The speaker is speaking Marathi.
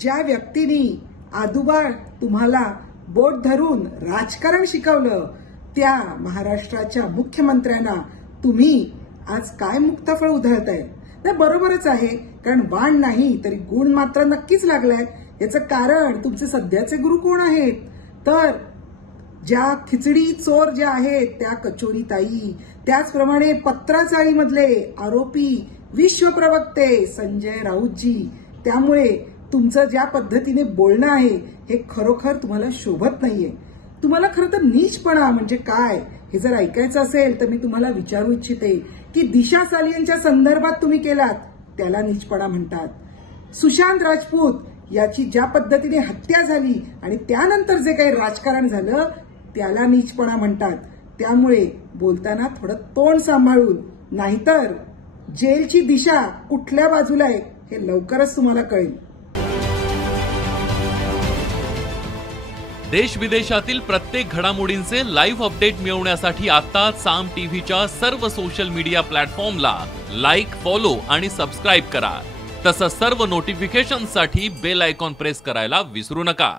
ज्या व्यक्तीने आदुबाळ तुम्हाला बोट धरून राजकारण शिकवलं त्या महाराष्ट्राच्या मुख्यमंत्र्यांना तुम्ही आज काय मुक्ताफळ उधळताय? नाही, बरोबरच आहे, कारण वाण नाही तरी गुण मात्र नक्कीच लागलाय. याचं कारण तुमचे सध्याचे गुरु कोण आहेत? तर ज्या खिचडी चोर ज्या आहेत त्या कचोरी ताई, त्याचप्रमाणे पत्राचाळीमधले आरोपी विश्वप्रवक्ते संजय राऊतजी. त्यामुळे तुमचं ज्या पद्धतीने बोलणं आहे हे खरोखर तुम्हाला शोभत नाहीये. तुम्हाला खरं तर नीचपणा म्हणजे काय हे जर ऐकायचं असेल तर मी तुम्हाला विचारू इच्छिते की दिशा सालियनच्या संदर्भात तुम्ही केलात त्याला नीचपणा म्हणतात. सुशांत राजपूत याची ज्या पद्धतीने हत्या झाली आणि त्यानंतर जे काही राजकारण झालं त्याला नीचपणा म्हणतात. त्यामुळे बोलताना थोडं तोंड सांभाळून, नाहीतर जेलची दिशा कुठल्या बाजूला आहे हे लवकरच तुम्हाला कळेल. देश विदेशातील प्रत्येक घडामोडींचे लाईव्ह अपडेट मिळवण्यासाठी आता साम टीव्हीच्या सर्व सोशल मीडिया प्लॅटफॉर्मला लाईक, फॉलो आणि सबस्क्राईब करा. तसंच सर्व नोटिफिकेशनसाठी बेल आयकॉन प्रेस करायला विसरू नका.